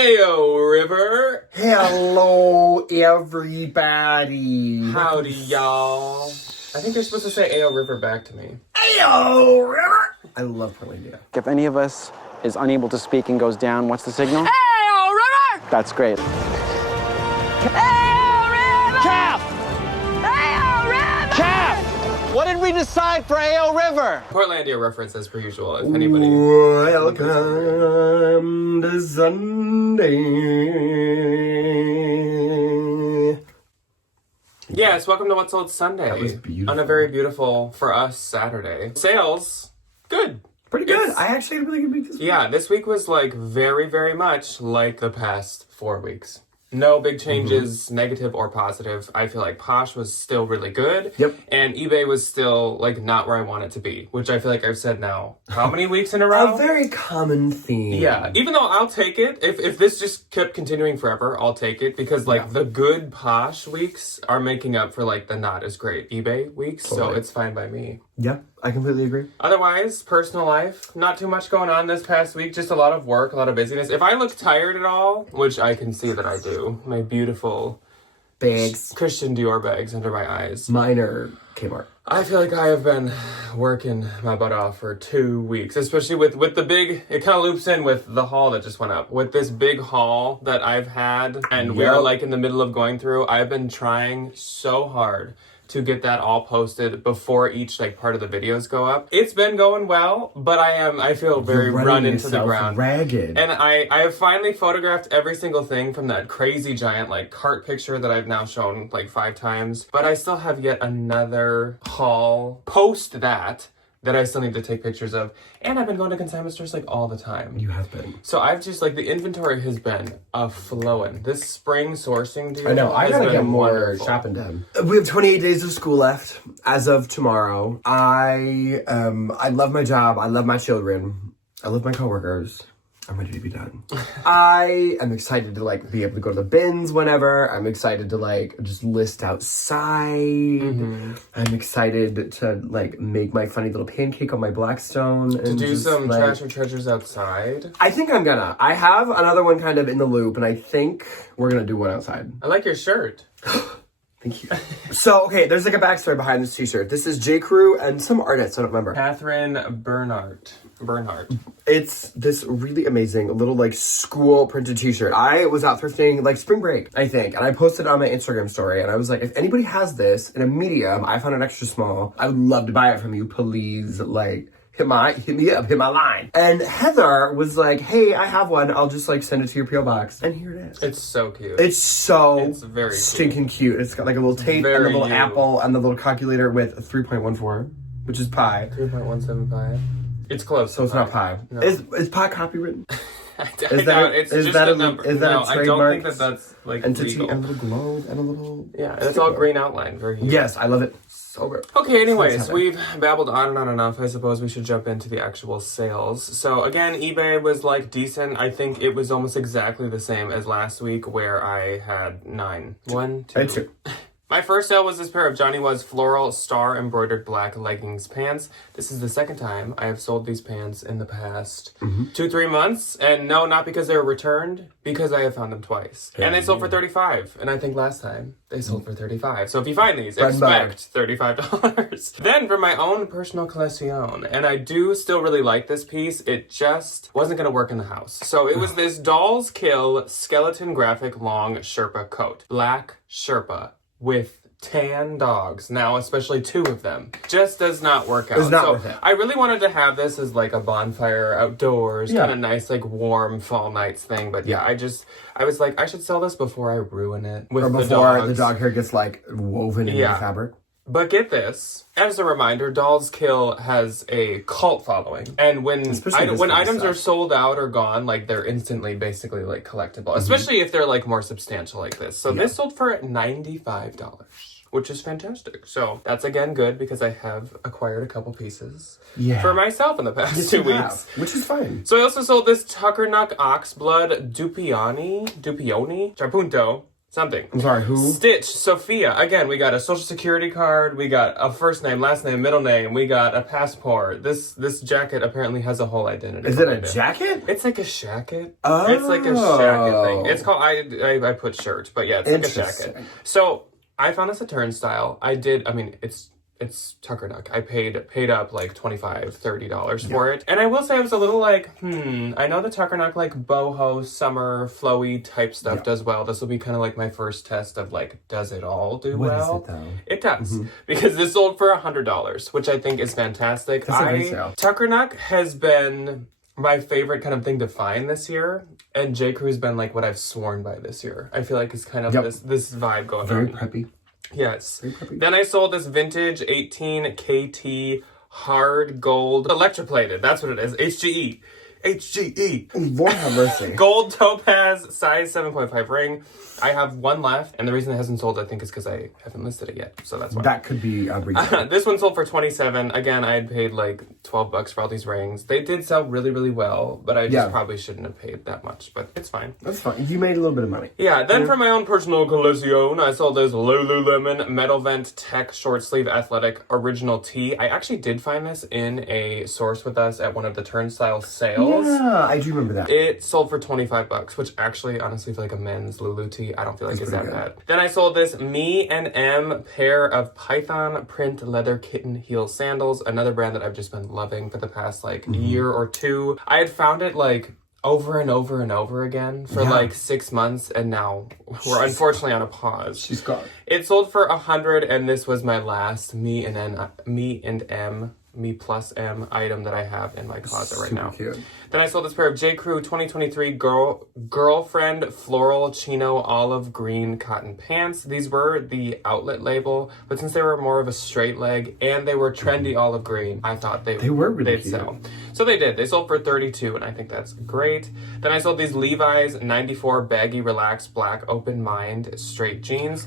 Ayo, River. Hello, everybody. Howdy, y'all. I think you're supposed to say Ayo, River back to me. Ayo, River. I love Portlandia. If any of us is unable to speak and goes down, what's the signal? Ayo, River! That's great. Ayo, River! Calf! Ayo, River! Calf! What did we decide for A.O. River? Portlandia reference as per usual, if anybody... Welcome to Sunday. Yes, welcome to What's Old Sunday. That was beautiful. On a very beautiful, for us, Saturday. Sales, good. Pretty good. I actually had a really good week this week. Yeah, this week was like very, very much like the past 4 weeks. No big changes, negative or positive. I feel like Posh was still really good. Yep. And eBay was still like not where I want it to be, which I feel like I've said now how many weeks in a row? A very common theme. Yeah, even though I'll take it, if this just kept continuing forever, I'll take it because like the good Posh weeks are making up for like the not as great eBay weeks, so it's fine by me. Yeah, I completely agree. Otherwise, personal life, not too much going on this past week, just a lot of work, a lot of busyness. If I look tired at all, which I can see that I do, my beautiful Bags. Christian Dior bags under my eyes. Mine are Kmart. I feel like I have been working my butt off for 2 weeks, especially with the big, it kind of loops in with the haul that just went up. With this big haul that I've had and we're like in the middle of going through, I've been trying so hard to get that all posted before each like part of the videos go up. It's been going well, but I feel very run into the ground. Ragged. And I have finally photographed every single thing from that crazy giant like cart picture that I've now shown like 5 times. But I still have yet another haul post that I still need to take pictures of. And I've been going to consignment stores like all the time. You have been. So I've just like the inventory has been flowing. This spring sourcing deal. I know. I gotta get more wonderful. shopping done. We have 28 days of school left as of tomorrow. I love my job. I love my children. I love my coworkers. I'm ready to be done. I am excited to like be able to go to the bins whenever. I'm excited to like just list outside. I'm excited to like make my funny little pancake on my Blackstone. To and do just, some like, trash or treasures outside. I think I'm gonna. I have another one kind of in the loop, and I think we're gonna do one outside. I like your shirt. Thank you. So, okay, there's like a backstory behind this t-shirt. This is J. Crew and some artist, I don't remember. Catherine Bernhardt. It's this really amazing little like school printed t-shirt. I was out thrifting like spring break, I think, and I posted it on my Instagram story, and I was like, if anybody has this in a medium, I found an extra small, I would love to buy it from you. Please, like, hit me up, hit my line. And Heather was like, hey, I have one. I'll just like send it to your P.O. box. And here it is. It's so cute. It's very stinking cute. It's got like a little tape and a little apple and the little calculator with 3.14, which is pi. 3.175. It's close. So it's not pi. No. Is pi copywritten? It's just a number. Is that no, a I don't think that's like entity legal. and a little globe and a little... Yeah, and it's all green outline. Very cute. Yes, I love it. So good. Okay, anyways, we've babbled on and on enough. I suppose we should jump into the actual sales. So again, eBay was like decent. I think it was almost exactly the same as last week where I had 9. 1, 2. 2. My first sale was this pair of Johnny Was floral star embroidered black leggings pants. This is the second time I have sold these pants in the past 2-3 months. And no, not because they were returned, because I have found them twice. And they sold for $35. And I think last time they sold for $35. So if you find these, expect $35. Then for my own personal collection, and I do still really like this piece, it just wasn't going to work in the house. So it was this Dolls Kill skeleton graphic long Sherpa coat. Black Sherpa with tan dogs, now especially 2 of them. Just does not work out. It's not worth it. I really wanted to have this as like a bonfire outdoors, kind of nice like warm fall nights thing, but I was like, I should sell this before I ruin it with Or the before dogs. the dog hair gets like woven into the fabric. But get this, as a reminder, Dolls Kill has a cult following. And when items are sold out or gone, like they're instantly basically like collectible. Especially if they're like more substantial like this. So this sold for $95, which is fantastic. So that's again good because I have acquired a couple pieces for myself in the past 2 weeks. Which is fine. So I also sold this Tuckernuck Oxblood Dupioni Trapunto something. I'm sorry, who? Stitch, Sophia. Again, we got a social security card. We got a first name, last name, middle name. We got a passport. This jacket apparently has a whole identity. Is it a jacket? It's like a shacket. Oh. It's like a shacket thing. It's called, I put shirt, but yeah, it's like a jacket. So I found this a turnstile. It's Tucker Nuck. I paid up like $25, $30 for it. And I will say I was a little like, I know the Tucker Nuck like boho, summer, flowy type stuff does well. This will be kind of like my first test of like, does it all do well? What is it though? It does. Because this sold for $100, which I think is fantastic. That's a great sale. Tucker Nuck has been my favorite kind of thing to find this year. And J. Crew's been like what I've sworn by this year. I feel like it's kind of this vibe going on. Very preppy. Yes. Then I sold this vintage 18 KT hard gold electroplated. That's what it is. HGE. Lord have mercy. Gold topaz size 7.5 ring. I have one left, and the reason it hasn't sold, I think, is because I haven't listed it yet. So that's why. That could be a reason. This one sold for $27. Again, I had paid like $12 for all these rings. They did sell really, really well, but I just probably shouldn't have paid that much. But it's fine. That's fine. You made a little bit of money. Yeah. Then for my own personal collection, I sold this Lululemon Metal Vent Tech short sleeve athletic original tee. I actually did find this in a source with us at one of the turnstile sales. Yeah, I do remember that. It sold for $25, which actually, honestly, for like a men's Lulu tee, I don't feel like it's that bad. Then I sold this Me and M pair of Python print leather kitten heel sandals, another brand that I've just been loving for the past like year or two. I had found it like over and over and over again for like 6 months, and now we're unfortunately on a pause. She's gone. It sold for $100, and this was my last Me plus M item that I have in my closet right now. Cute. Then I sold this pair of J. Crew 2023 Girlfriend Floral Chino Olive Green Cotton Pants. These were the outlet label, but since they were more of a straight leg and they were trendy olive green, I thought they'd sell. So they did. They sold for $32, and I think that's great. Then I sold these Levi's 94 baggy relaxed black open mind straight jeans.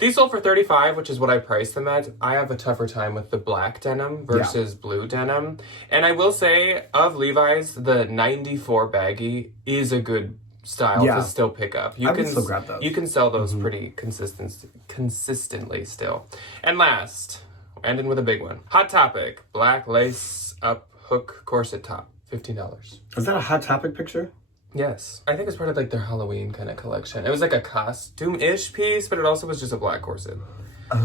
These sold for $35, which is what I priced them at. I have a tougher time with the black denim versus blue denim. And I will say, of Levi's, the 94 baggy is a good style to still pick up. I can still grab those. You can sell those pretty consistently still. And last, ending with a big one. Hot Topic, black lace up hook corset top, $15. Is that a Hot Topic picture? Yes. I think it's part of like their Halloween kind of collection. It was like a costume-ish piece, but it also was just a black corset. So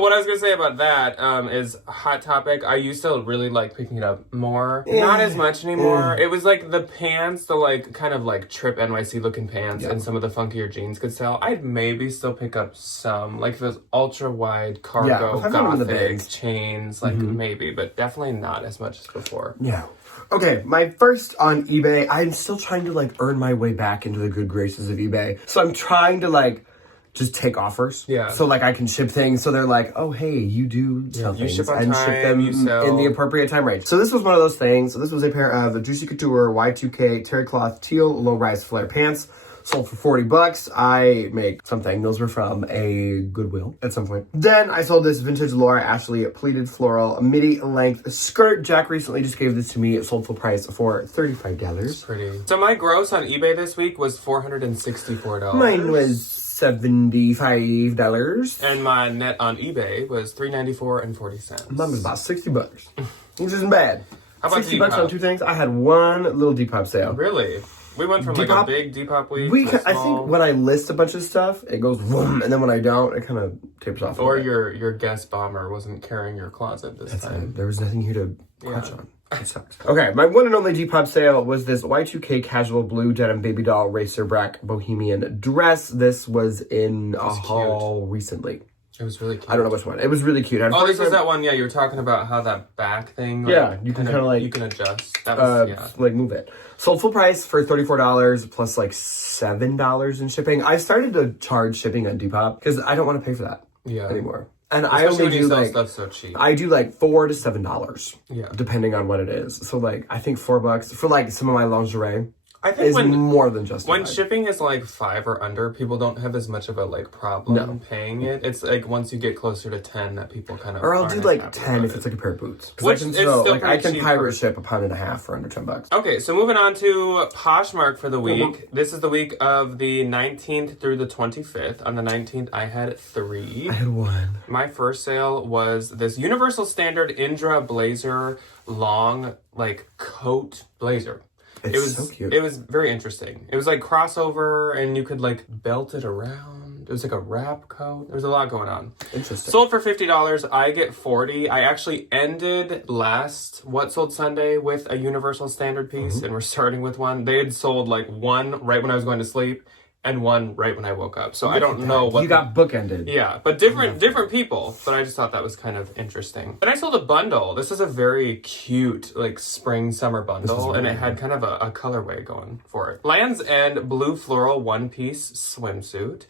what I was going to say about that is Hot Topic. I used to really like picking it up more. Not as much anymore. It was like the pants, the like kind of like Trip NYC looking pants and some of the funkier jeans could sell. I'd maybe still pick up some. Like if it was ultra wide cargo, gothic, chains, like maybe, but definitely not as much as before. Yeah. Okay, my first on eBay, I'm still trying to like earn my way back into the good graces of eBay. So I'm trying to like just take offers. Yeah. So like I can ship things. So they're like, oh, hey, you do sell things. Ship on and time, ship them in the appropriate time range. So this was one of those things. So this was a pair of the Juicy Couture Y2K terry cloth teal low-rise flare pants. Sold for $40. I make something. Those were from a Goodwill at some point. Then I sold this vintage Laura Ashley pleated floral midi length skirt. Jack recently just gave this to me. It sold full price for $35. It's pretty. So my gross on eBay this week was $464. Mine was $75. And my net on eBay was $394.40. Mine was about $60, which isn't bad. How about $60 on two things? I had one little Depop sale. Really? We went from like a big Depop week to I think when I list a bunch of stuff, it goes boom, and then when I don't, it kind of tapers off. Or your guest bomber wasn't carrying your closet this time. There was nothing here to clutch on. It sucks. Okay, my one and only Depop sale was this Y2K casual blue denim baby doll racer black bohemian dress. This was in a haul recently. It was really cute. I don't know which one. It was really cute. This was that one, you were talking about how that back thing. Like, you can kind of like... You can adjust. That was, like move it. Sold full price for $34 plus like $7 in shipping. I started to charge shipping on Depop because I don't want to pay for that anymore. And especially I only do like stuff so cheap. I do like $4 to $7. Yeah. Depending on what it is. So like I think $4 for like some of my lingerie. I think is more than justified. when shipping is like 5 or under, people don't have as much of a like problem paying it. It's like once you get closer to 10 that people kind of. Or I'll do like 10 if it's like a pair of boots. Which I is can still like I pretty can cheap pirate for- ship a £1.50 for under $10. Okay, so moving on to Poshmark for the week. This is the week of the 19th through the 25th. On the 19th, I had 3. I had 1. My first sale was this Universal Standard Indra Blazer long like coat blazer. It's It was so cute. It was very interesting. It was like crossover and you could like belt it around. It was like a wrap coat. There was a lot going on. Interesting. Sold for $50. I get 40. I actually ended last What Sold Sunday with a Universal Standard piece, and we're starting with one. They had sold like one right when I was going to sleep and one right when I woke up. So I don't know what you got bookended. yeah, but different people. But I just thought that was kind of interesting. Then I sold a bundle. This is a very cute like spring summer bundle, and it had kind of a colorway going for it. Land's End blue floral one-piece swimsuit.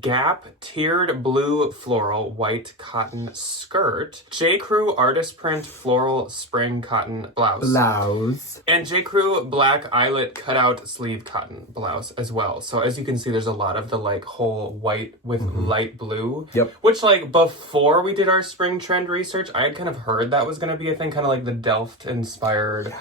Gap tiered blue floral white cotton skirt. J. Crew artist print floral spring cotton blouse. And J. Crew black eyelet cutout sleeve cotton blouse as well. So as you can see, there's a lot of the like whole white with light blue. Yep. Which like before we did our spring trend research, I had kind of heard that was going to be a thing, kind of like the Delft inspired,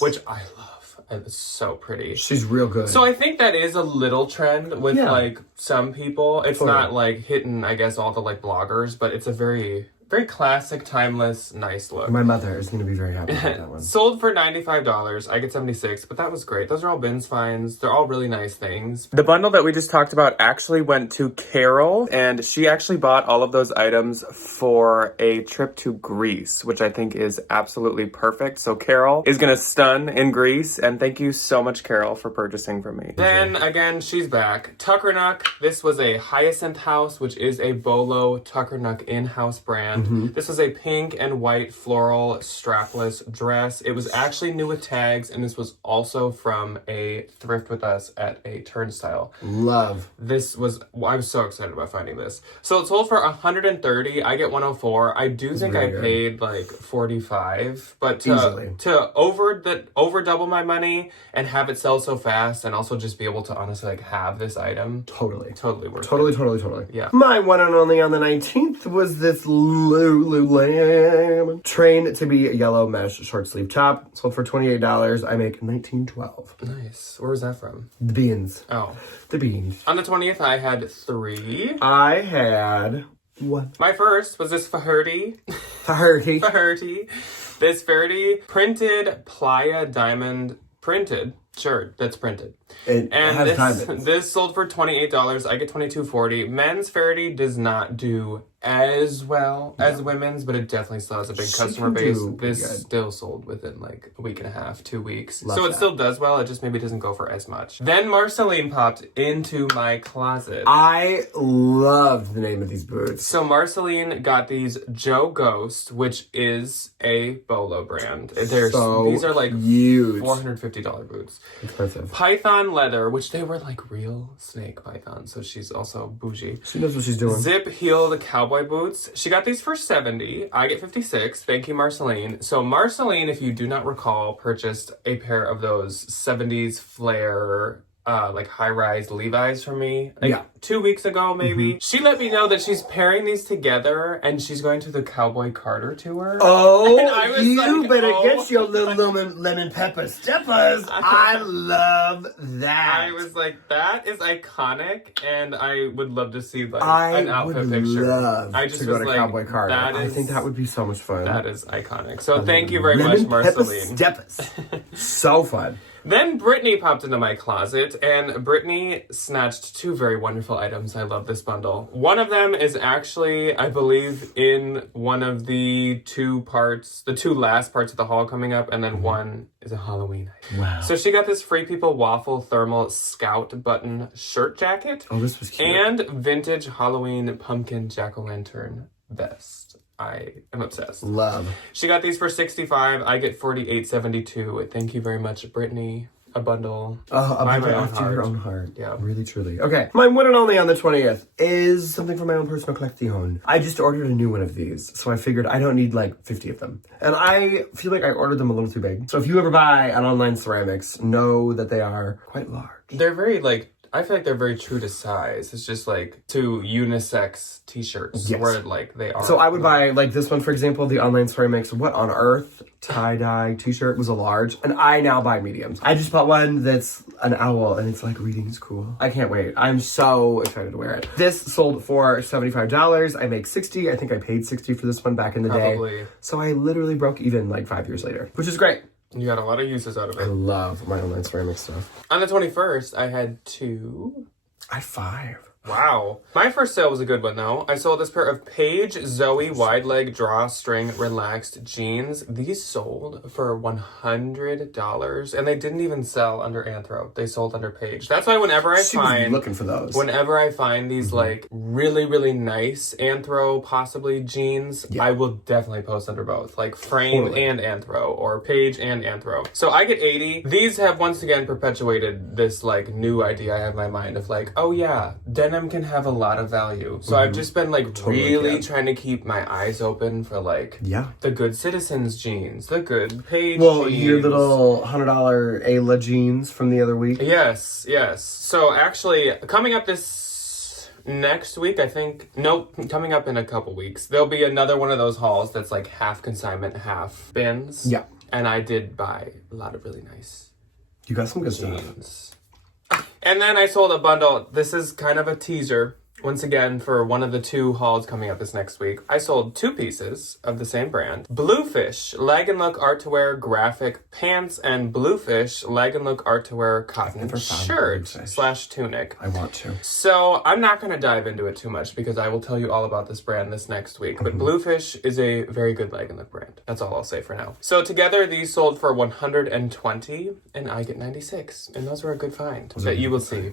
which I love. It's so pretty. She's real good. So I think that is a little trend with like some people. It's Totally. not like hitting, I guess, all the like bloggers, but it's a very, very classic, timeless, nice look. My mother is going to be very happy with that one. Sold for $95. I get 76, but that was great. Those are all bins finds. They're all really nice things. The bundle that we just talked about actually went to Carol, and she actually bought all of those items for a trip to Greece, which I think is absolutely perfect. So Carol is going to stun in Greece, and thank you so much, Carol, for purchasing from me. Then again, she's back. Tuckernuck. This was a Hyacinth House, which is a Bolo Tuckernuck in-house brand. This was a pink and white floral strapless dress. It was actually new with tags, and this was also from a thrift with us at a turnstile. Love. I was so excited about finding this. So it sold for $130. I get 104. I do think really I good. paid like 45, but Easily. to over double my money and have it sell so fast, and also just be able to honestly like have this item. Totally Worth it. Totally. Yeah. My one and only on the 19th was this Lululemon train to be a yellow mesh short sleeve top. Sold for $28. I make $19.12. Nice. Where was that from? The beans. Oh. The beans. On the 20th, I had 3. I had 1. My first was this Faherty. This Faherty printed playa diamond printed shirt that's printed. It has diamonds. This sold for $28. I get $22.40. Men's Faherty does not do as well as women's, but it definitely still has a big customer can base. do This good. still sold within like a week and a half, 2 weeks. Love so it that. still does well. It just maybe doesn't go for as much. Then Marceline popped into my closet. I love the name of these boots. So Marceline got these Joe Ghost, which is a Bolo brand. These are like huge. $450 boots. Expensive. Python leather, which they were like real snake pythons, so she's also bougie. She knows what she's doing. Zip heeled cowboy boots. She got these for $70. I get $56. Thank you, Marceline. So Marceline, if you do not recall, purchased a pair of those 70s flare like high-rise Levi's from me. Like 2 weeks ago, maybe. She let me know that she's pairing these together and she's going to the Cowboy Carter tour. Oh, And I was you like, better oh get your my little lemon pepper steppers. I love that. I was like, that is iconic, and I would love to see like I an outfit would picture. love I just to go was to like, Cowboy Carter. I think that would be so much fun. That is iconic. So thank you very much, Lemon pepper Marceline. steppers. So fun. Then Brittany popped into my closet, and Brittany snatched 2 very wonderful items. I love this bundle. One of them is actually, I believe, in one of the 2 last parts of the haul coming up, and then one is a Halloween item. Wow. So she got this Free People Waffle Thermal Scout button shirt jacket. Oh, this was cute. And vintage Halloween pumpkin jack-o'-lantern vest. I am obsessed. Love. She got these for $65. I get $48.72. Thank you very much, Brittany. a bundle. A By bundle my own after your heart. own heart. Yeah. Really, truly. Okay. My one and only on the 20th is something from my own personal collection. I just ordered a new one of these, so I figured I don't need like 50 of them. And I feel like I ordered them a little too big. So if you ever buy an online ceramics, know that they are quite large. They're very like, I feel like they're very true to size. It's just like two unisex t-shirts Yes. where like they are. So I would buy like this one, for example, the online ceramics What on Earth tie-dye t-shirt was a large, and I now buy mediums. I just bought one that's an owl and it's like reading is cool. I can't wait. I'm so excited to wear it. This sold for $75. I make 60. I think I paid 60 for this one back in the Probably. day. So I literally broke even like 5 years later, which is great. You got a lot of uses out of I it. love my online ceramic stuff. On the 21st, I had two. I had 5. Wow. My first sale was a good one, though. I sold this pair of Paige Zoe wide leg drawstring relaxed jeans. These sold for $100, and they didn't even sell under Anthro. They sold under Paige. That's why whenever I She was find... looking for those. Whenever I find these, like, really, really nice Anthro, possibly jeans, I will definitely post under both. Like, Frame Totally. and Anthro, or Paige and Anthro. So I get 80. These have once again perpetuated this, like, new idea I have in my mind of, like, oh yeah, denim can have a lot of value. So I've just been, like, really can. trying to keep my eyes open for, like, Yeah. the good Citizens jeans, the good Paige Well, jeans. your little $100 Ayla jeans from the other week. Yes, yes. So actually, coming up this next week, I think, nope, coming up in a couple weeks, there'll be another one of those hauls that's like half consignment, half bins. Yeah. And I did buy a lot of really nice You got some good stuff. jeans. And then I sold a bundle. This is kind of a teaser. Once again, for one of the two hauls coming up this next week, I sold 2 pieces of the same brand. Bluefish Leg and Look Art to Wear graphic pants and Bluefish Leg and Look Art to Wear cotton never found shirt Bluefish. / tunic. I want to. So I'm not going to dive into it too much because I will tell you all about this brand this next week. But Bluefish is a very good leg and look brand. That's all I'll say for now. So together these sold for $120 and I get 96. And those were a good find that you will see.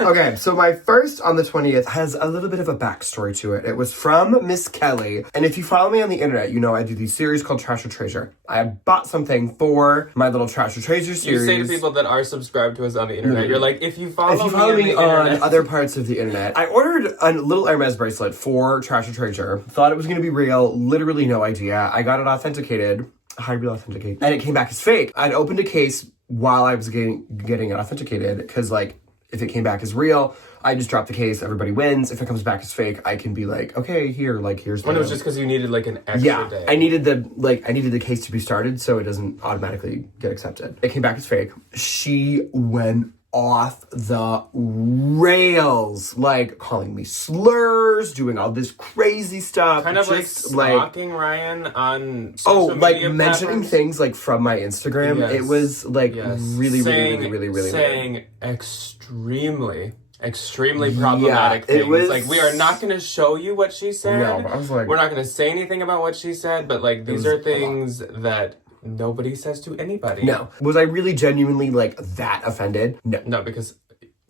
Okay, so my first on the 20th has a little bit of a backstory to it. It was from Miss Kelly. And if you follow me on the internet, you know I do these series called Trash or Treasure. I bought something for my little Trash or Treasure You series. say to people that are subscribed to us on the internet, you're like, if you follow me on the on internet, other parts of the internet, I ordered a little Hermes bracelet for Trash or Treasure. Thought it was going to be real. Literally no idea. I got it authenticated. Hybrid authenticate. And it came back as fake. I'd opened a case while I was getting it authenticated because, like, if it came back as real, I just drop the case, everybody wins. If it comes back as fake, I can be like, okay, here's when it was just because you needed like an extra yeah, day. I needed the case to be started so it doesn't automatically get accepted. It came back as fake. She went off the rails, like calling me slurs, doing all this crazy stuff. kind of like just stalking Ryan on oh, social like media mentioning platforms. things like from my Instagram. Yes. It was like Yes. really saying weird. extremely problematic Yeah, it things. was- Like, we are not going to show you what she said. No, I was like- we're not going to say anything about what she said, but like these was are a lot. things that nobody says to anybody. No, was I really genuinely like that offended? No. No, because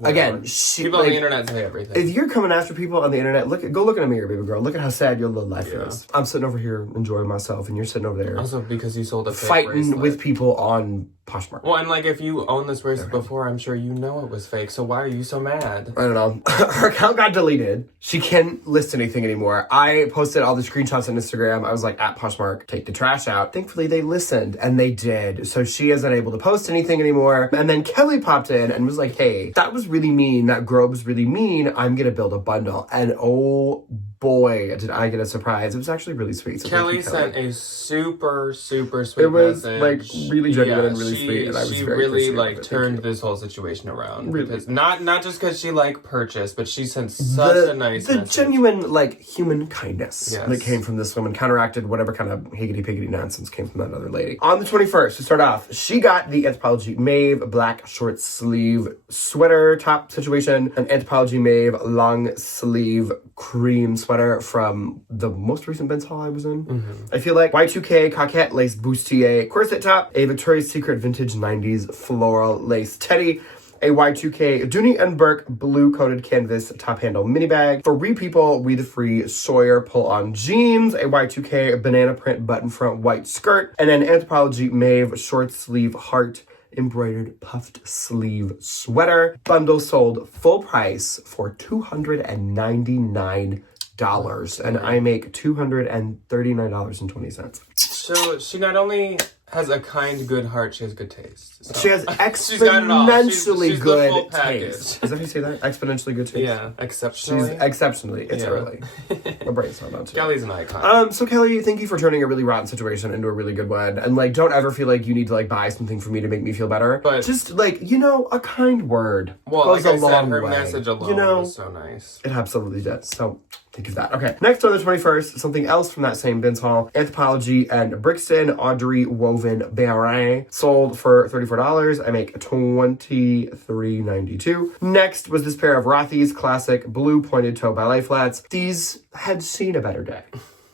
Again, whatever. she, people on the like, internet say everything. If you're coming after people on the internet, go look in a mirror, baby girl. Look at how sad your little life is. I'm sitting over here enjoying myself, and you're sitting over there Also because you sold a fake fighting bracelet. with people on Poshmark. Well, and like if you own this bracelet before, I'm sure you know it was fake. So why are you so mad? I don't know. Her account got deleted. She can't list anything anymore. I posted all the screenshots on Instagram. I was like, at Poshmark, take the trash out. Thankfully, they listened, and they did. So she isn't able to post anything anymore. And then Kelly popped in and was like, hey, that was really mean. That girl was really mean. I'm going to build a bundle. And oh boy, did I get a surprise. It was actually really sweet. So thank Kelly you, sent a super sweet It was, message. like, really genuine and really sweet, and I was she very really appreciative like of it. Thank turned you. this whole situation around. Really. Because not just because she like purchased, but she sent such a nice the message. genuine like human kindness Yes. that came from this woman counteracted whatever kind of higgity-piggity nonsense came from that other lady. On the 21st, to start off, she got the Anthropology Maeve black short sleeve sweater top situation, an Anthropology Maeve long sleeve cream sweater from the most recent Ben's haul I was in. I feel like Y2K Coquette lace bustier corset top, a Victoria's Secret vintage 90s floral lace teddy, a Y2K Dooney and Burke blue coated canvas top handle mini bag. For People, We the Free Sawyer pull-on jeans, a Y2K banana print button front white skirt, and an Anthropology Maeve short sleeve heart embroidered puffed sleeve sweater. Bundle sold full price for $299. And I make $239.20. So she not only has a kind, good heart, she has good taste. So. She has She's got it all. exponentially She's the full good package. taste. Is that how you say that? Exponentially good taste? Yeah, exceptionally. She's exceptionally. It's Yeah. early. My brain's not on today. Kelly's an icon. So Kelly, thank you for turning a really rotten situation into a really good one. And like, don't ever feel like you need to like buy something for me to make me feel better. But- just like, a kind word Well, goes like I a said, long her way. message alone was so nice. It absolutely does. So thank you for that. Okay, next on the 21st, something else from that same Vince Hall. Anthropologie and Brixton Audrey Woven Beret sold for $34. I make $23.92. Next was this pair of Rothy's classic blue pointed toe ballet flats. These had seen a better day.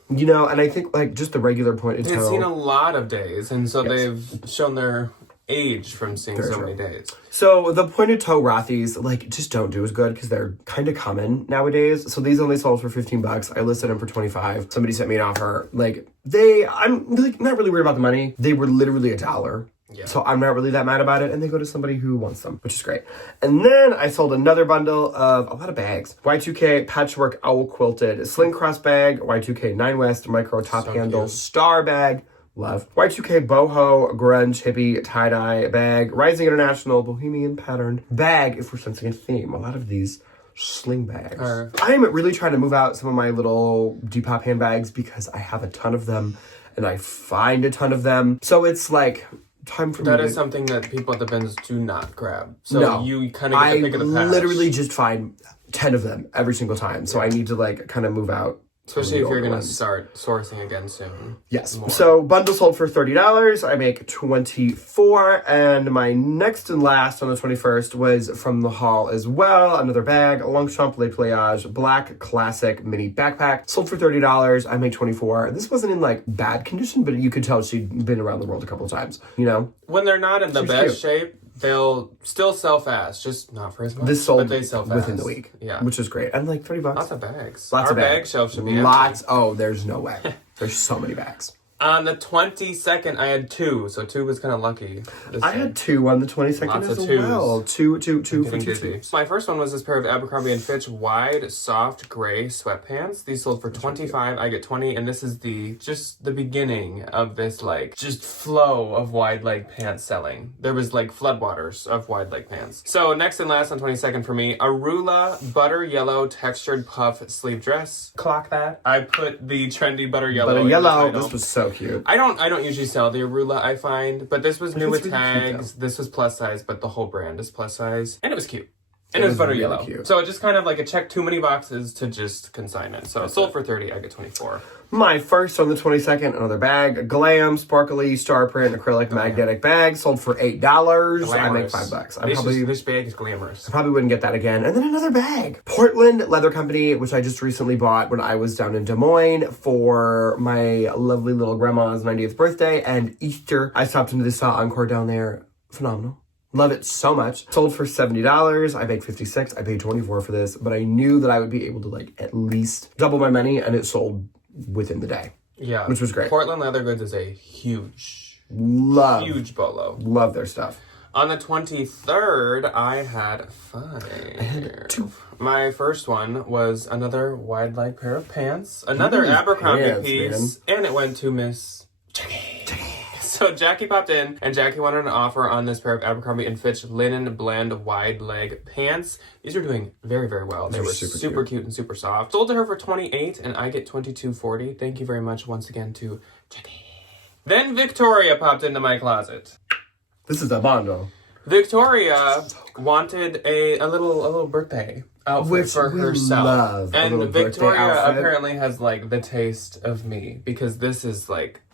And I think like just the regular pointed toe. They've seen a lot of days, and so they've shown their age from seeing so many days. So the pointed toe Rothy's like just don't do as good because they're kind of common nowadays. So these only sold for $15. I listed them for $25. Somebody sent me an offer. Like I'm like not really worried about the money. They were literally $1. Yeah. So I'm not really that mad about it, and they go to somebody who wants them, which is great. And then I sold another bundle of a lot of bags. Y2K patchwork owl quilted sling cross bag, Y2K 9 West micro top handle star bag. Love. Y2K boho grunge hippie tie-dye bag, Rising International bohemian pattern bag, if we're sensing a theme. A lot of these sling bags. I'm really trying to move out some of my little Depop handbags because I have a ton of them and I find a ton of them. So it's like time for me That to... is something that people at the bins do not grab. So No. you kind of get the pick of the patch. I literally just find 10 of them every single time. So I need to like kind of move out. Especially if you're going to start sourcing again soon. Yes. More. So bundle sold for $30. I make $24. And my next and last on the 21st was from the haul as well. Another bag, Longchamp Le Pliage black classic mini backpack. Sold for $30. I make $24. This wasn't in like bad condition, but you could tell she'd been around the world a couple of times, When they're not in the best cute. shape, they'll still sell fast, just not for as much. This sold but they sell fast. within the week. Yeah. Which is great. And like $30. Lots of bags. Lots Our of bags. bag shelf should be Lots. empty. Oh, there's no way. There's so many bags. On the 22nd, I had 2, so 2 was kind of lucky. I had 2 on the 22nd Lots as of twos. well. Two for Getting 2. dizzy. My first one was this pair of Abercrombie & Fitch wide, soft gray sweatpants. These sold for $25. I get $20, and this is just the beginning of this just flow of wide leg pants selling. There was floodwaters of wide leg pants. So next and last on 22nd for me, Arula butter yellow textured puff sleeve dress. Clock that. I put the trendy butter yellow. But in the yellow, title. this was so cute. I don't usually sell the Arula, I find, but this was new with It's really cute, tags. This was plus size, but the whole brand is plus size, and it was cute. And it was butter really yellow. cute. So it just kind of it checked too many boxes to just consign it. So sold for $30, I get $24. My first on the 22nd, another bag, glam, sparkly, star print, acrylic, magnetic bag, sold for $8. I make $5. This bag is glamorous. I probably wouldn't get that again. And then another bag. Portland Leather Company, which I just recently bought when I was down in Des Moines for my lovely little grandma's 90th birthday and Easter. I stopped into the Saw Encore down there. Phenomenal. Love it so much. Sold for $70. I make $56. I paid $24 for this, but I knew that I would be able to at least double my money, and it sold within the day. Yeah. Which was great. Portland Leather Goods is a huge bolo. Love their stuff. On the 23rd, I had 5. 2. My first one was another wide leg pair of pants, another Abercrombie pants, piece, and it went to Miss Jackie. So Jackie popped in, and Jackie wanted an offer on this pair of Abercrombie & Fitch linen blend wide leg pants. These are doing very, very well. They were super cute and super soft. Sold to her for $28, and I get $22.40. Thank you very much once again to Jackie. Then Victoria popped into my closet. This is a bundle. Victoria wanted a little birthday outfit for herself. Love and Victoria apparently has the taste of me because this is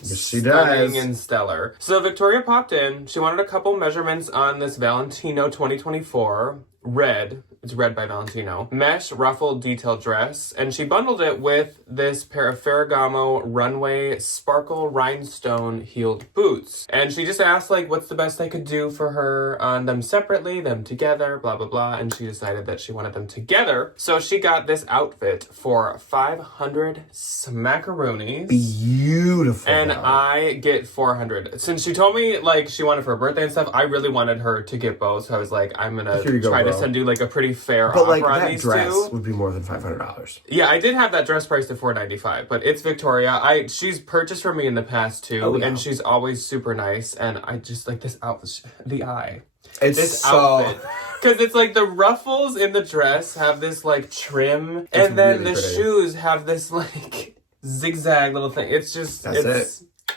she stunning does. and stellar. So Victoria popped in. She wanted a couple measurements on this Valentino 2024 red. It's red by Valentino. Mesh ruffle detail dress. And she bundled it with this pair of Ferragamo runway sparkle rhinestone heeled boots. And she just asked, like, what's the best I could do for her on them separately, them together, blah, blah, blah. And she decided that she wanted them together. So she got this outfit for 500 smackaroonies. Beautiful. And I get 400. Since she told me, like, she wanted for her birthday and stuff, I really wanted her to get both. So I was like, I'm gonna try to send you, like, a pretty fair but, offer like, on that these dress two. would be more than $500. Yeah, I did have that dress priced at $495, but it's Victoria. She's purchased for me in the past, too, and she's always super nice. And I just, like, this outfit, the eye. It's this so... outfit. Because it's like the ruffles in the dress have this, like, trim, and then really the pretty. shoes have this, like, zigzag little thing. It's just...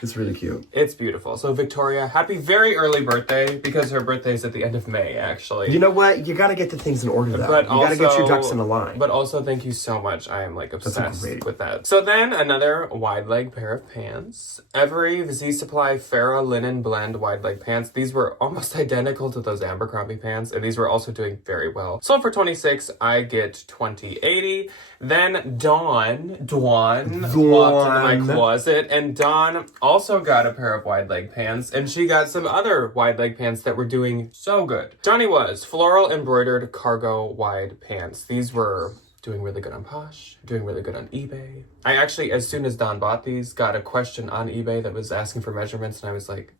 It's really cute. It's beautiful. So Victoria, happy very early birthday, because her birthday's at the end of May, actually. You know what? You gotta get the things in order, though. But you gotta get your ducks in a line. But also, thank you so much. I am, like, obsessed great. with that. So then, another wide leg pair of pants. Every Z Supply Farrah linen blend wide leg pants. These were almost identical to those Abercrombie pants, and these were also doing very well. Sold for $26, I get $20.80. Then Dawn walked into my closet, and Dawn also got a pair of wide leg pants, and she got some other wide leg pants that were doing so good. Johnny was floral embroidered cargo wide pants. These were doing really good on Posh, doing really good on eBay. I actually, as soon as Dawn bought these, got a question on eBay that was asking for measurements, and I was like,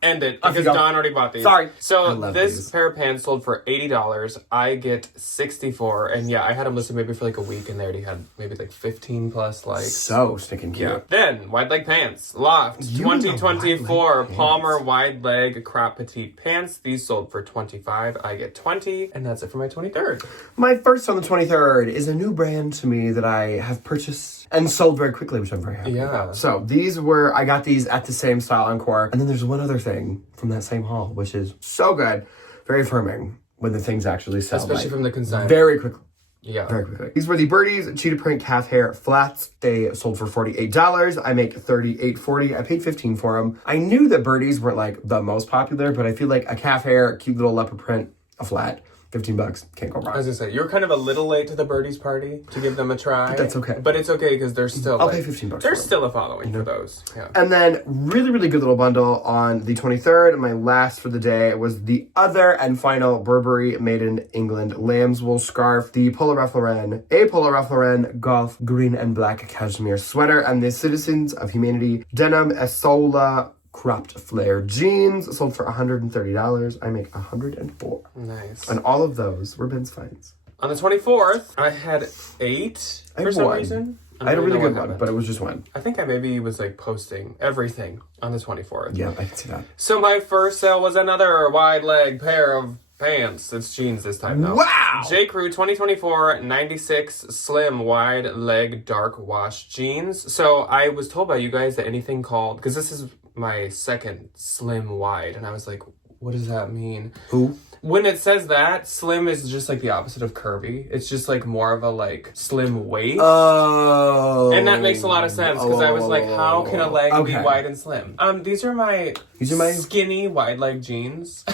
end it, because Dawn already bought these. Sorry. So this pair of pants sold for $80. I get $64. And yeah, I had them listed maybe for like a week, and they already had maybe like 15 plus likes. So stinking cute. Yeah. Then, wide leg pants. Loft 2024 Palmer wide leg crop petite pants. These sold for $25. I get $20. And that's it for my 23rd. My first on the 23rd is a new brand to me that I have purchased and sold very quickly, which I'm very happy about. So I got these at the same style encore. And then there's one other thing from that same haul, which is so good, very affirming when the things actually sell. Especially from the consignment. Very quickly. Yeah. Very quickly. These were the Birdies cheetah print calf hair flats. They sold for $48. I make $38.40. I paid $15 for them. I knew that Birdies weren't like the most popular, but I feel like a calf hair, cute little leopard print, a flat, $15, can't go wrong. As I said, you're kind of a little late to the Birdies party to give them a try. But that's okay. But it's okay because there's still I'll pay $15 There's still a following for those. Yeah. And then really, really good little bundle on the 23rd. My last for the day was the other and final Burberry Made in England lamb's wool scarf, the Polo Ralph Lauren golf green and black cashmere sweater, and the Citizens of Humanity denim Esola cropped flare jeans, sold for $130. I make $104. Nice. And all of those were Ben's finds. On the 24th, I had 8 for some reason. I had a really good one, but it was just one. I think I maybe was like posting everything on the 24th. Yeah, I can see that. So my first sale was another wide leg pair of pants. It's jeans this time though. Wow! J. Crew 2024 96 slim wide leg dark wash jeans. So I was told by you guys that anything called, because this is my second slim wide, and I was like, what does that mean? Who? When it says that, slim is just like the opposite of curvy. It's just like more of a like slim waist. Oh. And that makes a lot of sense because I was like, how can a leg be wide and slim? These are my skinny wide leg jeans.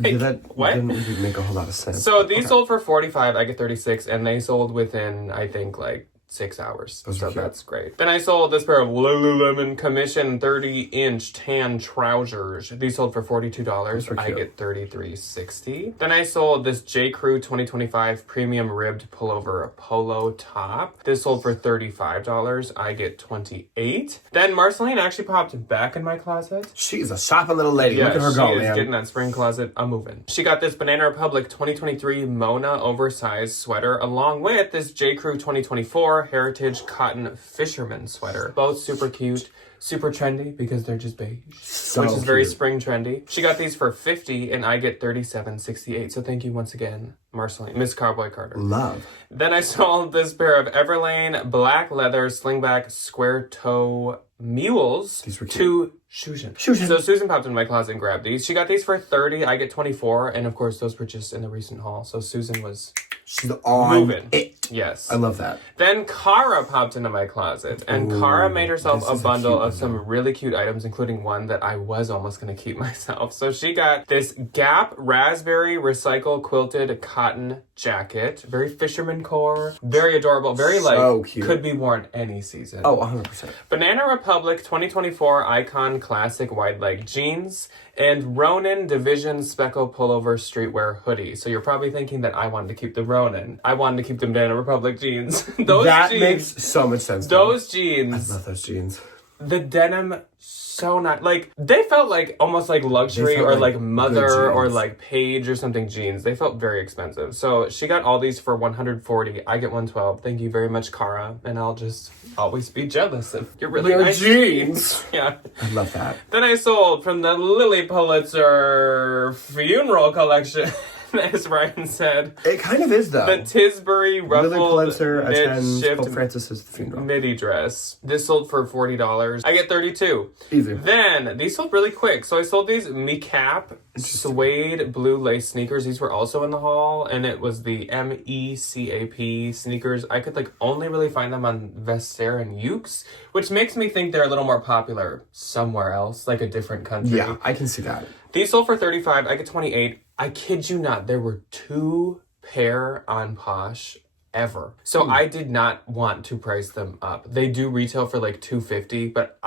Yeah, that didn't really make a whole lot of sense. So these sold for $45, I get $36, and they sold within, I think, like 6 hours. So that's great. Then I sold this pair of Lululemon Commission 30-inch tan trousers. These sold for $42. I get $33.60. Then I sold this J. Crew 2025 premium ribbed pullover polo top. This sold for $35. I get $28. Then Marceline actually popped back in my closet. She's a shopping little lady. Look at her go, man. She is getting that spring closet a-moving. She got this Banana Republic 2023 Mona oversized sweater along with this J. Crew 2024 Heritage Cotton Fisherman sweater. Both super cute, super trendy because they're just beige, which is very spring trendy. She got these for $50 and I get $37.68. So thank you once again, Marceline, Miss Cowboy Carter. Love. Then I sold this pair of Everlane black leather slingback square toe mules to Susan. So Susan popped in my closet and grabbed these. She got these for $30. I get $24, and of course those were just in the recent haul. So Susan was She's on Moving. it. Yes. I love that. Then Cara popped into my closet, and Cara made herself this a is a bundle cute of some really cute items, including one that I was almost going to keep myself. So she got this Gap Raspberry Recycle Quilted Cotton Jacket. Very fisherman core. Very adorable. Very, So like, cute. could be worn any season. Oh, 100%. Banana Republic 2024 Icon Classic Wide Leg Jeans, and Ronin Division Speckle Pullover Streetwear Hoodie. So you're probably thinking that I wanted to keep the Ronin. I wanted to keep the Banana Republic jeans. That jeans, makes so much sense. those I jeans, love those jeans. the denim, so not like they felt like almost like luxury They felt or like like Mother good or jeans. like Page or something jeans. They felt very expensive. So she got all these for $140. I get $112. Thank you very much, Cara. And I'll just always be jealous of your really Your nice jeans. Yeah. I love that. Then I sold from the Lily Pulitzer funeral collection, as Ryan said. It kind of is, though. The Tisbury Lily ruffled Pulitzer knit attends shift Pope Francis's funeral. midi dress. This sold for $40. I get $32. Easy. Then these sold really quick. So I sold these Mecap suede blue lace sneakers. These were also in the haul, and it was the MECAP sneakers. I could like only really find them on Vestiaire and Ukes, which makes me think they're a little more popular somewhere else, like a different country. Yeah, I can see that. These sold for $35. I get $28. I kid you not, there were 2 pair on Posh ever. So I did not want to price them up. They do retail for like $250, but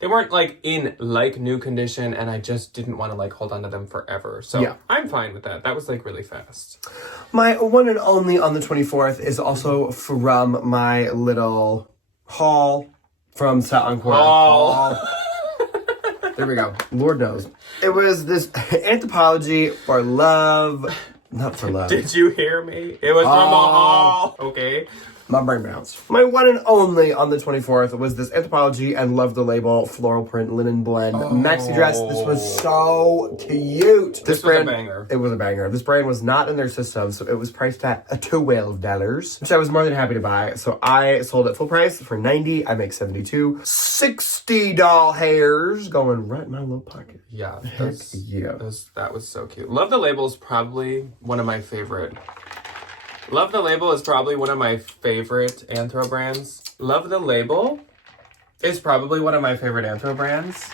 they weren't like in like new condition, and I just didn't want to like hold on to them forever. So I'm fine with that. That was like really fast. My one and only on the 24th is also from my little haul from Set Encore. Haul. There we go. Lord knows. It was this anthropology for love. Not for love. Did you hear me? It was from a haul. Okay. My brain bounced. My one and only on the 24th was this Anthropology and Love the Label floral print linen blend maxi dress. This was so cute. This was a banger. It was a banger. This brand was not in their system, so it was priced at $12, which I was more than happy to buy. So I sold it full price for $90. I make $72. $60 hairs going right in my little pocket. Yeah. Yeah. That was so cute. Love the Label is probably one of my favorite. Love the Label is probably one of my favorite Anthro brands. Love the Label is probably one of my favorite Anthro brands.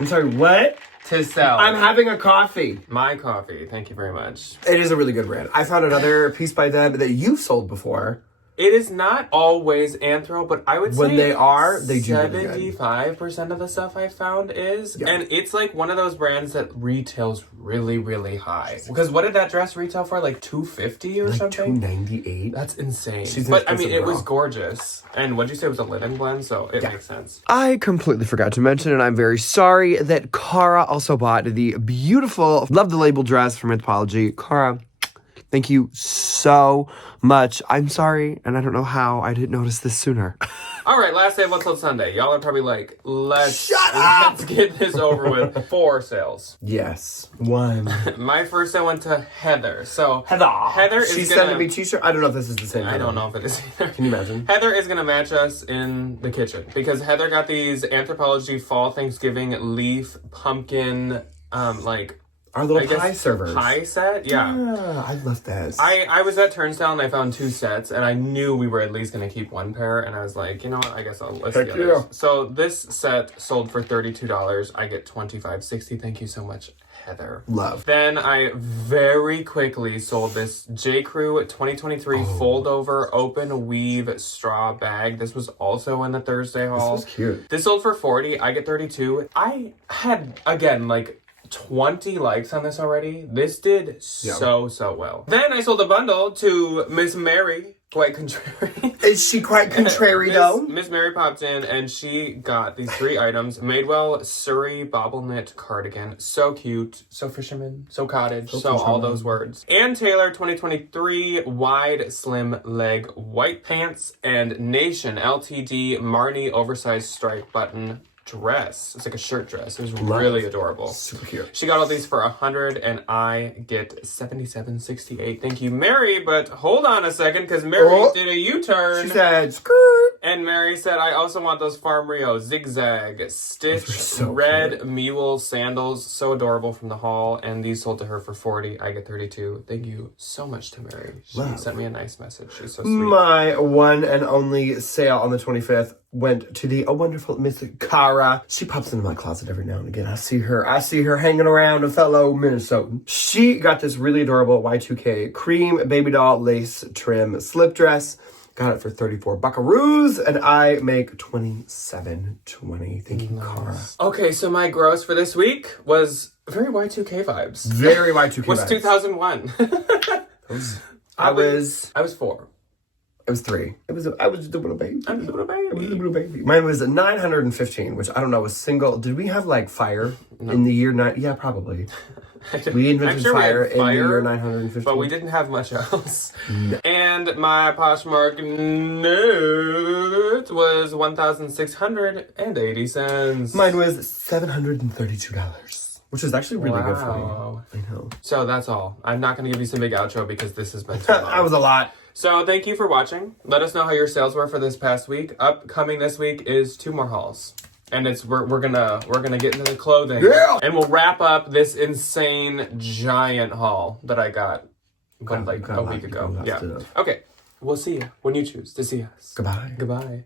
I'm sorry, what? To sell. I'm having a coffee. My coffee. Thank you very much. It is a really good brand. I found another piece by them that you've sold before. It is not always Anthro, but I would say When they are, they do really good. 75% of the stuff I found is. Yeah. And it's like one of those brands that retails really, really high. Because what did that dress retail for? Like $250 or Like something? $298. That's insane. She's But I expensive mean, it was girl. gorgeous. And what'd you say it was a linen blend? So it makes sense. I completely forgot to mention, and I'm very sorry, that Cara also bought the beautiful Love the Label dress from Anthropology. Cara, thank you so much. I'm sorry, and I don't know how I didn't notice this sooner. All right, last day of What's Sold Sunday. Y'all are probably like, let's up! get this over with. 4 sales. Yes. 1. My first sale went to Heather. So Heather is She's gonna- sending me t-shirt. I don't know if this is the same. I don't know if it is either. Can you imagine? Heather is going to match us in the kitchen because Heather got these Anthropology Fall Thanksgiving leaf pumpkin, like, Our little I guess pie servers. pie set. Yeah. I love this. I was at Turnstile and I found 2 sets and I knew we were at least going to keep 1 pair and I was like, you know what, I guess I'll list Heck the others. yeah. So this set sold for $32. I get $25.60. Thank you so much, Heather. Love. Then I very quickly sold this J. Crew 2023 fold over open weave straw bag. This was also in the Thursday haul. This was cute. This sold for $40. I get $32. I had, again, like 20 likes on this already. This did so well. Then I sold a bundle to Miss Mary, quite contrary. Is she quite contrary, though? Miss Mary popped in and she got these 3 items. Madewell Surrey bobble knit cardigan. So cute, so fisherman, so cottage, so all those words. Ann Taylor 2023 wide slim leg white pants and Nation LTD Marnie oversized stripe button dress. It's like a shirt dress. It was really adorable. Super cute. She got all these for $100 and I get $77.68. Thank you, Mary. But hold on a second, because Mary did a U-turn. She said, skirt. And Mary said, I also want those Farm Rio zigzag stitch red mule sandals. So adorable from the haul. And these sold to her for $40. I get $32. Thank you so much to Mary. She sent me a nice message. She's so sweet. My one and only sale on the 25th went to the wonderful Miss Cara. She pops into my closet every now and again. I see her hanging around a fellow Minnesotan. She got this really adorable Y2K cream baby doll lace trim slip dress. Got it for 34 buckaroos, and I make $27.20. Thank you, Cara. Okay, so my gross for this week was very Y2K vibes. Very Y2K was vibes. 2001. I was 4. It was 3. I was the little baby. I was a little baby. I was the little baby. Mine was 915, which I don't know was single. Did we have like fire in the year 9? Yeah, probably. We invented fire in the year 915. But we didn't have much else. No. And my Poshmark note was $1,680. Mine was $732. Which is actually really good for me. I know. So that's all. I'm not going to give you some big outro because this has been too long. That was a lot. So thank you for watching. Let us know how your sales were for this past week. Upcoming this week is 2 more hauls. And we're gonna get into the clothing. Yeah! And we'll wrap up this insane giant haul that I got a week ago. Yeah. Okay. We'll see you when you choose to see us. Goodbye. Goodbye.